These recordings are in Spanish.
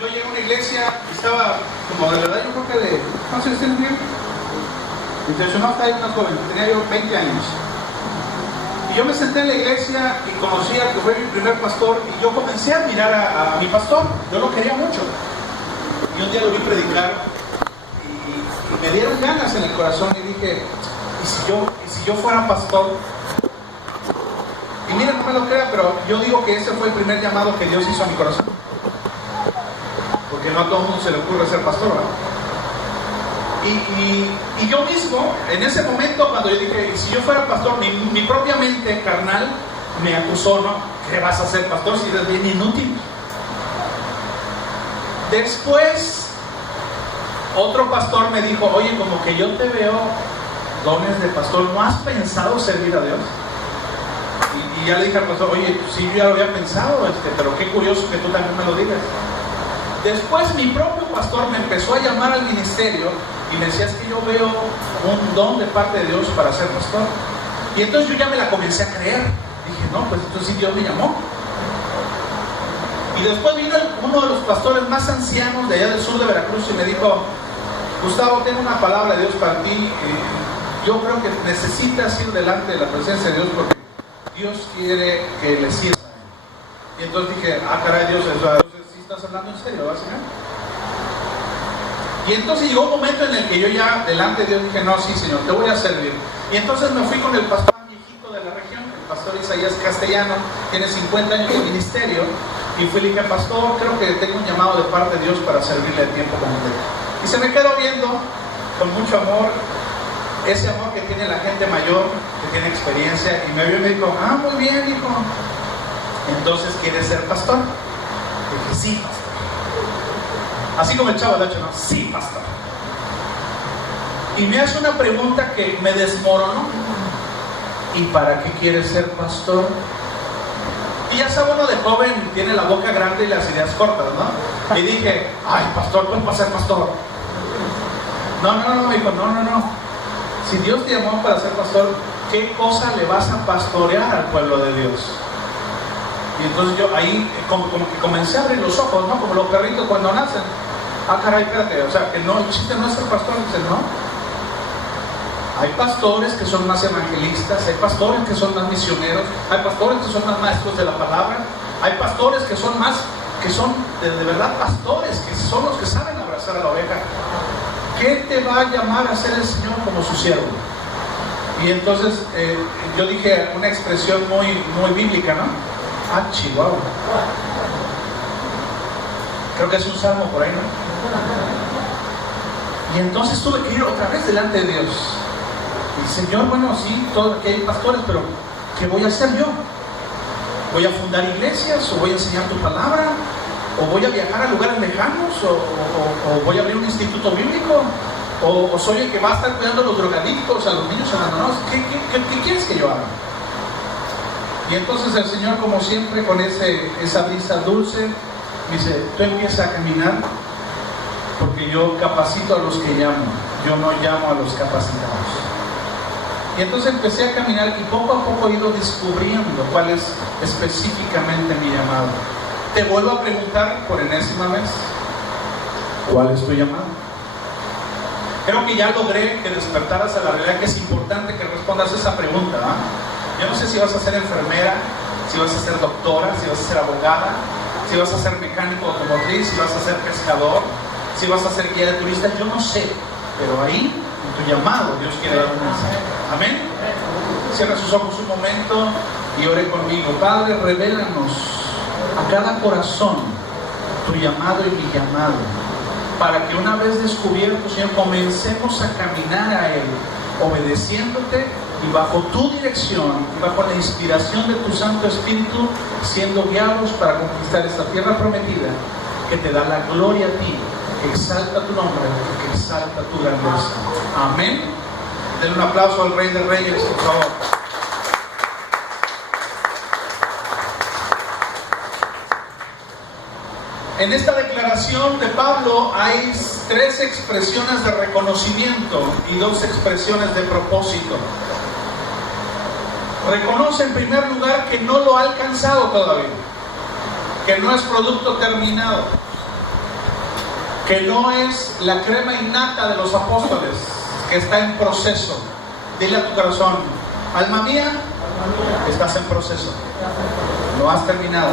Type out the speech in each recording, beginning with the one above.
yo llegué a una iglesia y estaba como de la edad, yo creo que de, no sé si es bien, intencional, estaba más joven, tenía yo 20 años. Y yo me senté en la iglesia y conocí al que fue mi primer pastor y yo comencé a admirar a mi pastor, yo lo quería mucho. Y un día lo vi predicar y me dieron ganas en el corazón y dije, ¿y si yo fuera pastor? Y miren, no me lo crean, pero yo digo que ese fue el primer llamado que Dios hizo a mi corazón. Porque no a todo el mundo se le ocurre ser pastor, ¿verdad? Y yo mismo, en ese momento, cuando yo dije, si yo fuera pastor, mi propia mente carnal me acusó, ¿no? ¿Qué vas a hacer pastor si eres bien inútil? Después, otro pastor me dijo, oye, como que yo te veo dones de pastor, ¿no has pensado servir a Dios? Y ya le dije al pastor, oye, sí, yo ya lo había pensado, pero qué curioso que tú también me lo digas. Después mi propio pastor me empezó a llamar al ministerio y me decía, es que yo veo un don de parte de Dios para ser pastor. Y entonces yo ya me la comencé a creer. Dije, no, pues entonces sí Dios me llamó. Y después vino uno de los pastores más ancianos de allá del sur de Veracruz y me dijo, Gustavo, tengo una palabra de Dios para ti. Yo creo que necesitas ir delante de la presencia de Dios porque Dios quiere que le sirva. Y entonces dije, caray, Dios, entonces sí estás hablando en serio, ¿verdad, Señor? Y entonces llegó un momento en el que yo ya delante de Dios dije, no, sí, Señor, te voy a servir. Y entonces me fui con el pastor viejito de la región, el pastor Isaías Castellano, tiene 50 años de ministerio, y fui y le dije, pastor, creo que tengo un llamado de parte de Dios para servirle a tiempo completo. Y se me quedó viendo con mucho amor, ese amor que tiene la gente mayor, que tiene experiencia, y me vio y me dijo, muy bien, hijo. Entonces, ¿quieres ser pastor? Y dije, sí, pastor. Así como el chavo de hecho, ¿no? Sí, pastor. Y me hace una pregunta que me desmoronó. ¿Y para qué quieres ser pastor? Y ya sabe, uno de joven tiene la boca grande y las ideas cortas, ¿no? Y dije, ay, pastor, pues para ser pastor. No, me dijo, no. Si Dios te llamó para ser pastor, ¿qué cosa le vas a pastorear al pueblo de Dios? Y entonces yo ahí como que comencé a abrir los ojos, ¿no? Como los perritos cuando nacen. Caray, espérate, o sea, que no, el chiste no es ser pastor, dice, no. Hay pastores que son más evangelistas, hay pastores que son más misioneros, hay pastores que son más maestros de la palabra, hay pastores que son más, que son de verdad pastores, que son los que saben abrazar a la oveja. ¿Qué te va a llamar a ser el Señor como su siervo? Y entonces yo dije una expresión muy bíblica, ¿no? Chihuahua. Creo que es un salmo por ahí, ¿no? Y entonces tuve que ir otra vez delante de Dios. Y Señor, bueno, sí, que hay pastores, pero ¿qué voy a hacer yo? ¿Voy a fundar iglesias? ¿O voy a enseñar tu palabra? ¿O voy a viajar a lugares lejanos? ¿O voy a abrir un instituto bíblico? ¿O soy el que va a estar cuidando a los drogadictos, a los niños abandonados? ¿Qué quieres que yo haga? Y entonces el Señor, como siempre, con esa brisa dulce, me dice, tú empieza a caminar, porque yo capacito a los que llamo, yo no llamo a los capacitados. Y entonces empecé a caminar y poco a poco he ido descubriendo cuál es específicamente mi llamado. Te vuelvo a preguntar por enésima vez, ¿cuál es tu llamado? Creo que ya logré que despertaras a la realidad que es importante que respondas esa pregunta, ¿no? Yo no sé si vas a ser enfermera, si vas a ser doctora, si vas a ser abogada, si vas a ser mecánico automotriz, si vas a ser pescador, si vas a ser guía de turistas, yo no sé, pero ahí, en tu llamado, Dios quiere dar un mensaje. Amén. Cierra sus ojos un momento y ore conmigo. Padre, revélanos a cada corazón tu llamado y mi llamado, para que una vez descubierto, Señor, comencemos a caminar a Él, obedeciéndote y bajo tu dirección y bajo la inspiración de tu Santo Espíritu, siendo guiados para conquistar esta tierra prometida que te da la gloria a ti, que exalta tu nombre, que exalta tu grandeza. Amén. Denle un aplauso al Rey de Reyes, por favor. En esta declaración de Pablo hay 3 expresiones de reconocimiento y 2 expresiones de propósito. Reconoce en primer lugar que no lo ha alcanzado todavía, que no es producto terminado. que no es la crema innata de los apóstoles, que está en proceso. Dile a tu corazón: alma mía, estás en proceso, no has terminado.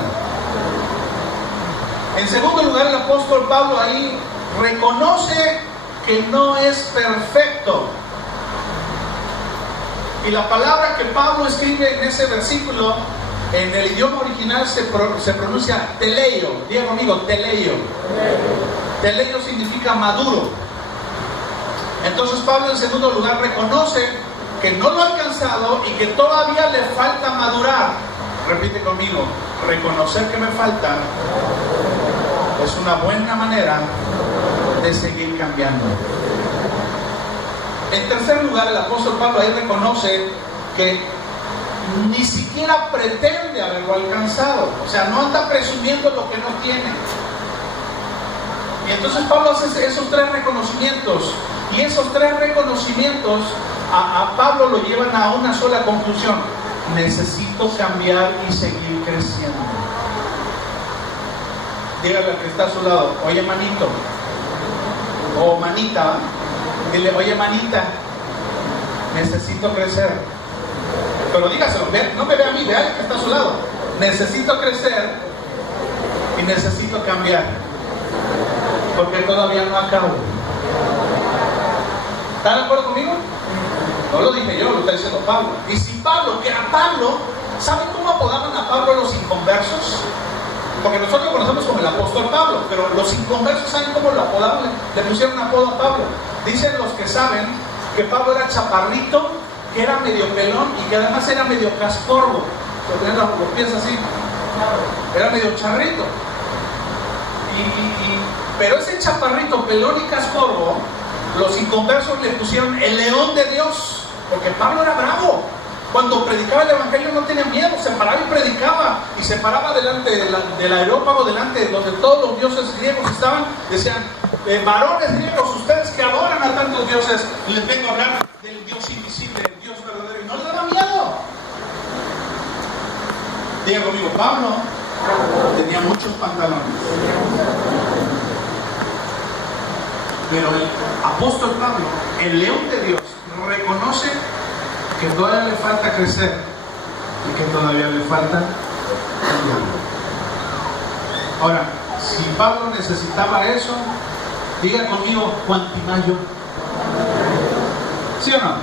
En segundo lugar, el apóstol Pablo ahí reconoce que no es perfecto. Y la palabra que Pablo escribe en ese versículo, en el idioma original se pronuncia teleio. Diga conmigo, teleio. Teleio significa maduro. Entonces Pablo, en segundo lugar, reconoce que no lo ha alcanzado y que todavía le falta madurar. Repite conmigo: reconocer que me falta es una buena manera de seguir cambiando. En tercer lugar, el apóstol Pablo ahí reconoce que ni siquiera pretende haberlo alcanzado. O sea, no anda presumiendo lo que no tiene. Y entonces Pablo hace esos tres reconocimientos. Y esos tres reconocimientos a Pablo lo llevan a una sola conclusión: necesito cambiar y seguir creciendo. Dígale al que está a su lado: oye, manito, o manita, dile: oye, manita, necesito crecer. Pero dígaselo, no me vea a mí, vea al que está a su lado. Necesito crecer y necesito cambiar, porque todavía no acabo. ¿Están de acuerdo conmigo? No lo dije yo, lo está diciendo Pablo. Y si Pablo, que a Pablo, ¿saben cómo apodaban a Pablo los inconversos? Porque nosotros lo conocemos como el apóstol Pablo, pero los inconversos, ¿saben cómo lo apodaban? Le pusieron un apodo a Pablo. Dicen los que saben que Pablo era chaparrito, que era medio pelón y que además era medio cascorbo. Tenía los pies así, era medio charrito. Pero ese chaparrito, pelón y cascorbo, los inconversos le pusieron el león de Dios, porque Pablo era bravo. Cuando predicaba el evangelio no tenía miedo, se paraba y predicaba, y se paraba delante del aerópago, delante de donde todos los dioses griegos estaban. Decían: varones griegos, ustedes que adoran a tantos dioses, les vengo a hablar del Dios invisible, del Dios verdadero. Y no les daba miedo. Diga conmigo: Pablo tenía muchos pantalones. Pero el apóstol Pablo, el león de Dios, reconoce que todavía le falta crecer y que todavía le falta cambiar. Ahora, si Pablo necesitaba eso, diga conmigo: cuantimayo. ¿Sí o no?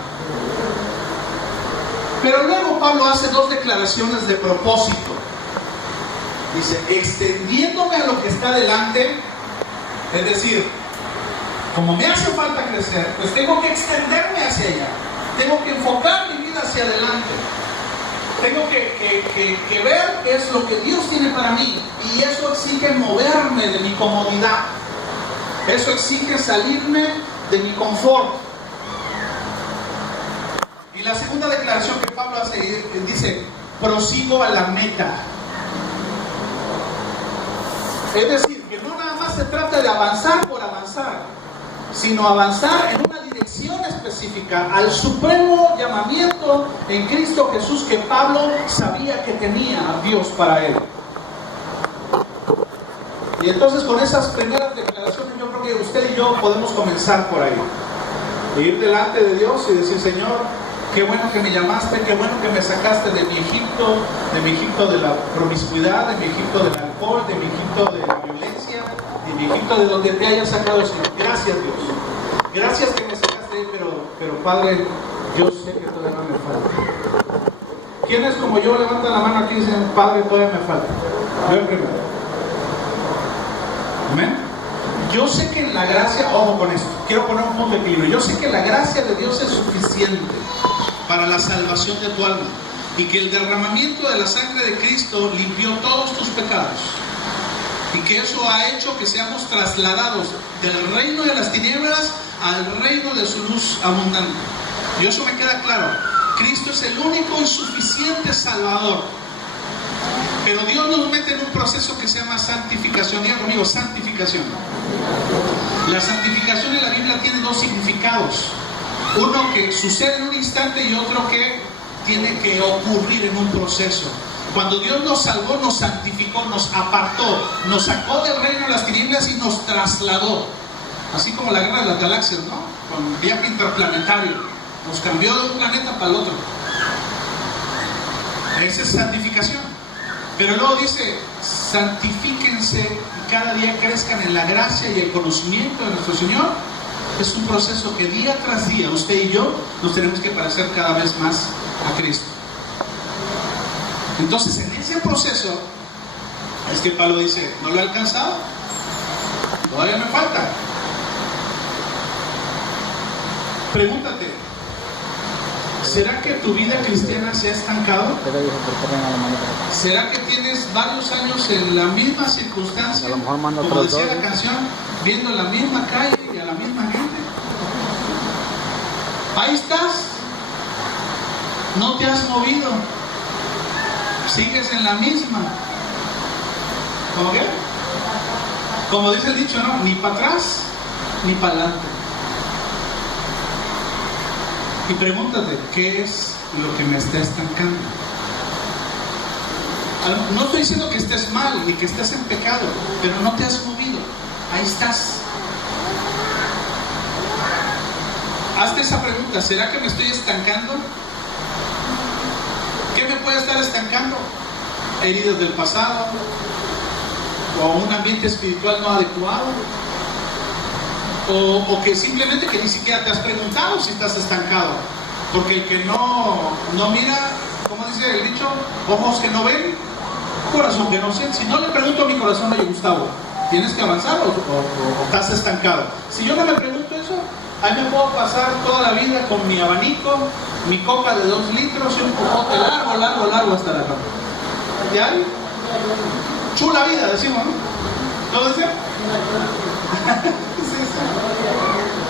Pero luego Pablo hace dos declaraciones de propósito. Dice: extendiéndome a lo que está delante, es decir, como me hace falta crecer, pues tengo que extenderme hacia allá. Tengo que enfocar mi vida hacia adelante. Tengo que ver qué es lo que Dios tiene para mí. Y eso exige moverme de mi comodidad. Eso exige salirme de mi confort. Y la segunda declaración que Pablo hace, dice: prosigo a la meta. Es decir, que no nada más se trata de avanzar por avanzar, sino avanzar en una dirección específica al supremo llamamiento en Cristo Jesús que Pablo sabía que tenía a Dios para él. Y entonces, con esas primeras declaraciones, yo creo que usted y yo podemos comenzar por ahí, ir delante de Dios y decir: Señor, qué bueno que me llamaste, qué bueno que me sacaste de mi Egipto de la promiscuidad, de mi Egipto del alcohol, de mi Egipto de la violencia, de mi Egipto de donde te hayas sacado, Señor. Gracias, Dios. Gracias que me sacaste ahí, pero Padre, yo sé que todavía no me falta. ¿Quiénes como yo levantan la mano aquí y dicen: Padre, todavía me falta? Yo el primero. Amén. Yo sé que en la gracia, ojo con esto, quiero poner un punto de equilibrio. Yo sé que la gracia de Dios es suficiente para la salvación de tu alma, y que el derramamiento de la sangre de Cristo limpió todos tus pecados, y que eso ha hecho que seamos trasladados del reino de las tinieblas al reino de su luz abundante. Y eso me queda claro. Cristo es el único y suficiente Salvador. Pero Dios nos mete en un proceso que se llama santificación. Diga conmigo: santificación. La santificación en la Biblia tiene dos significados. Uno que sucede en un instante y otro que tiene que ocurrir en un proceso. Cuando Dios nos salvó, nos santificó, nos apartó, nos sacó del reino de las tinieblas y nos trasladó. Así como la guerra de las galaxias, ¿no? Con viaje interplanetario. Nos cambió de un planeta para el otro. Esa es santificación. Pero luego dice, santifíquense y cada día crezcan en la gracia y el conocimiento de nuestro Señor. Es un proceso que día tras día, usted y yo, nos tenemos que parecer cada vez más a Cristo. Entonces, en ese proceso, es que Pablo dice, ¿no lo he alcanzado? Todavía me falta. Pregúntate, ¿será que tu vida cristiana se ha estancado? ¿Será que tienes varios años en la misma circunstancia, como decía la canción, viendo la misma calle y a la misma gente? Ahí estás, no te has movido, sigues en la misma. ¿Cómo qué? Como dice el dicho, ¿no? Ni para atrás, ni para adelante. Y pregúntate, ¿qué es lo que me está estancando? No estoy diciendo que estés mal, ni que estés en pecado, pero no te has movido. Ahí estás. Hazte esa pregunta, ¿será que me estoy estancando? ¿Qué me puede estar estancando? Heridas del pasado, o un ambiente espiritual no adecuado, o que simplemente que ni siquiera te has preguntado si estás estancado, porque el que no mira, como dice el dicho, ojos que no ven, corazón que no siente. Si no le pregunto a mi corazón, oye Gustavo, ¿tienes que avanzar o estás estancado? Si yo no me pregunto eso, ahí me puedo pasar toda la vida con mi abanico, mi coca de 2 litros y un popote largo hasta la cama. ¿Ya? Chula vida, decimos, ¿no? ¿Lo decía? Sí.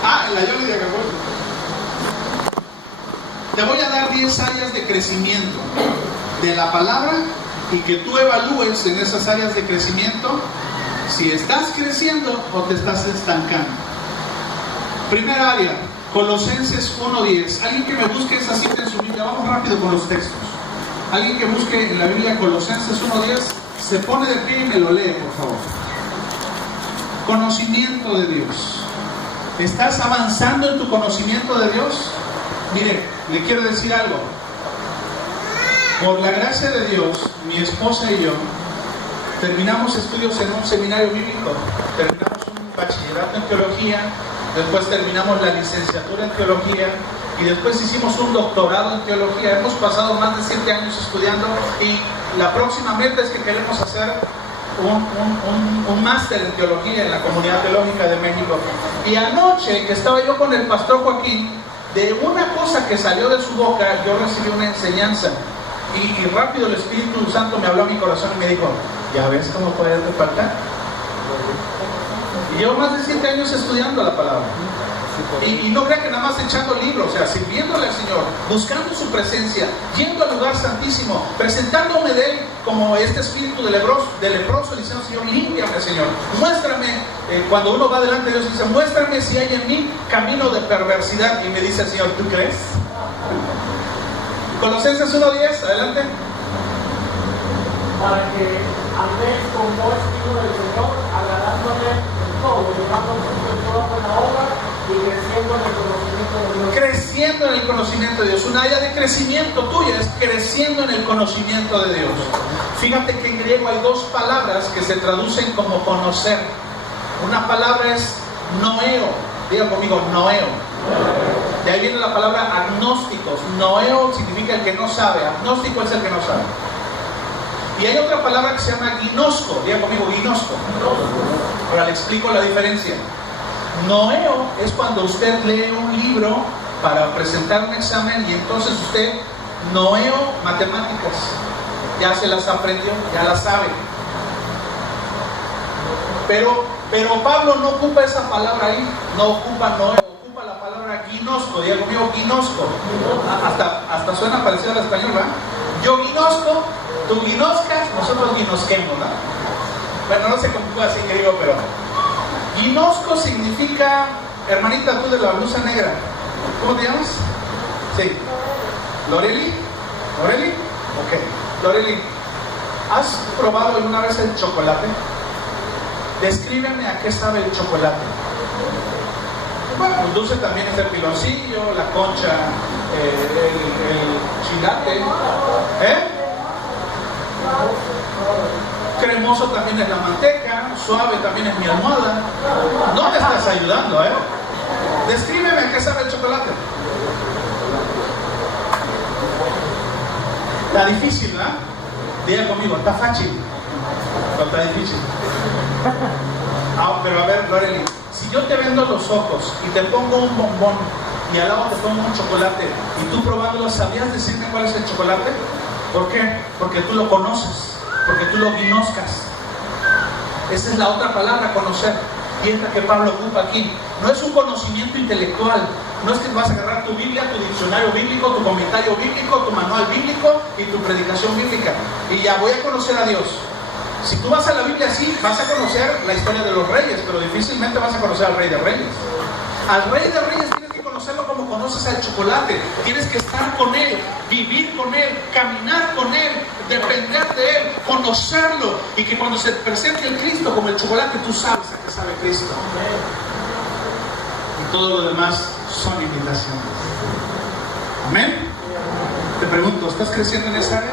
Ah, en la Yoli de Acapulco. Te voy a dar 10 áreas de crecimiento de la palabra y que tú evalúes en esas áreas de crecimiento si estás creciendo o te estás estancando. Primera área, Colosenses 1:10. Alguien que me busque esa cita en su Biblia. Vamos rápido con los textos. Alguien que busque en la Biblia Colosenses 1:10, se pone de pie y me lo lee, por favor. Conocimiento de Dios. ¿Estás avanzando en tu conocimiento de Dios? Mire, le quiero decir algo. Por la gracia de Dios, mi esposa y yo terminamos estudios en un seminario bíblico. Terminamos un bachillerato en teología, después terminamos la licenciatura en teología y después hicimos un doctorado en teología. Hemos pasado más de 7 años estudiando y la próxima meta es que queremos hacer un máster en teología en la Comunidad Teológica de México. Y anoche que estaba yo con el pastor Joaquín, de una cosa que salió de su boca, yo recibí una enseñanza. Y rápido el Espíritu Santo me habló a mi corazón y me dijo, ¿ya ves cómo puede faltar? Y llevo más de 7 años estudiando la palabra. Y no crea que nada más echando libros, o sea, sirviéndole al Señor, buscando su presencia, yendo al lugar santísimo, presentándome de Él como este espíritu de leproso, diciendo, Señor, límpiame, Señor, muéstrame, cuando uno va delante de Dios, dice, muéstrame si hay en mí camino de perversidad, y me dice el Señor, ¿tú crees? Colosenses 1:10, adelante. Para que andéis con buen espíritu del Señor, agradándole en todo, llevando en toda buena obra y creciendo en el conocimiento de Dios. Creciendo en el conocimiento de Dios. Una área de crecimiento tuya es creciendo en el conocimiento de Dios. Fíjate que en griego hay 2 palabras que se traducen como conocer. Una palabra es noeo. Diga conmigo, noeo. De ahí viene la palabra agnósticos. Noeo significa el que no sabe. Agnóstico es el que no sabe. Y hay otra palabra que se llama ginosco. Diga conmigo, ginosco. Ahora le explico la diferencia. Noeo es cuando usted lee un libro para presentar un examen y entonces usted noeo matemáticas. Ya se las aprendió, ya las sabe. Pero Pablo no ocupa esa palabra ahí. No ocupa noeo, ocupa la palabra ginosco. Diga conmigo, ginosco. Hasta suena parecido al español, ¿verdad? Yo ginosco, tú ginoscas, nosotros ginosquemos, ¿no? Bueno, no sé cómo fue así que digo, pero ginosco significa, hermanita, tú de la blusa negra, ¿cómo te llamas? Sí. ¿Loreli? ¿Loreli? Ok. Loreli, ¿has probado alguna vez el chocolate? Descríbeme a qué sabe el chocolate. Bueno, pues dulce también es el piloncillo, la concha, el chilate. Cremoso también es la manteca, suave también es mi almohada. No me estás ayudando, Descríbeme a qué sabe el chocolate. Está difícil, ¿verdad? Diga conmigo, está fácil. No está difícil. Pero a ver, Loreli, si yo te vendo los ojos y te pongo un bombón y al lado te pongo un chocolate y tú probándolo, ¿sabías decirme cuál es el chocolate? ¿Por qué? Porque tú lo conoces, porque tú lo conozcas. Esa es la otra palabra, conocer. Y esta que Pablo ocupa aquí. No es un conocimiento intelectual. No es que vas a agarrar tu Biblia, tu diccionario bíblico, tu comentario bíblico, tu manual bíblico y tu predicación bíblica. Y ya voy a conocer a Dios. Si tú vas a la Biblia así, vas a conocer la historia de los reyes, pero difícilmente vas a conocer al Rey de Reyes. Al Rey de Reyes tienes que conocerlo como conoces al chocolate. Tienes que estar con Él, vivir con Él, caminar con Él, depender de Él, conocerlo. Y que cuando se presente el Cristo como el chocolate, tú sabes a qué sabe Cristo. Y todo lo demás son imitaciones. Amén. Te pregunto, ¿estás creciendo en esa área?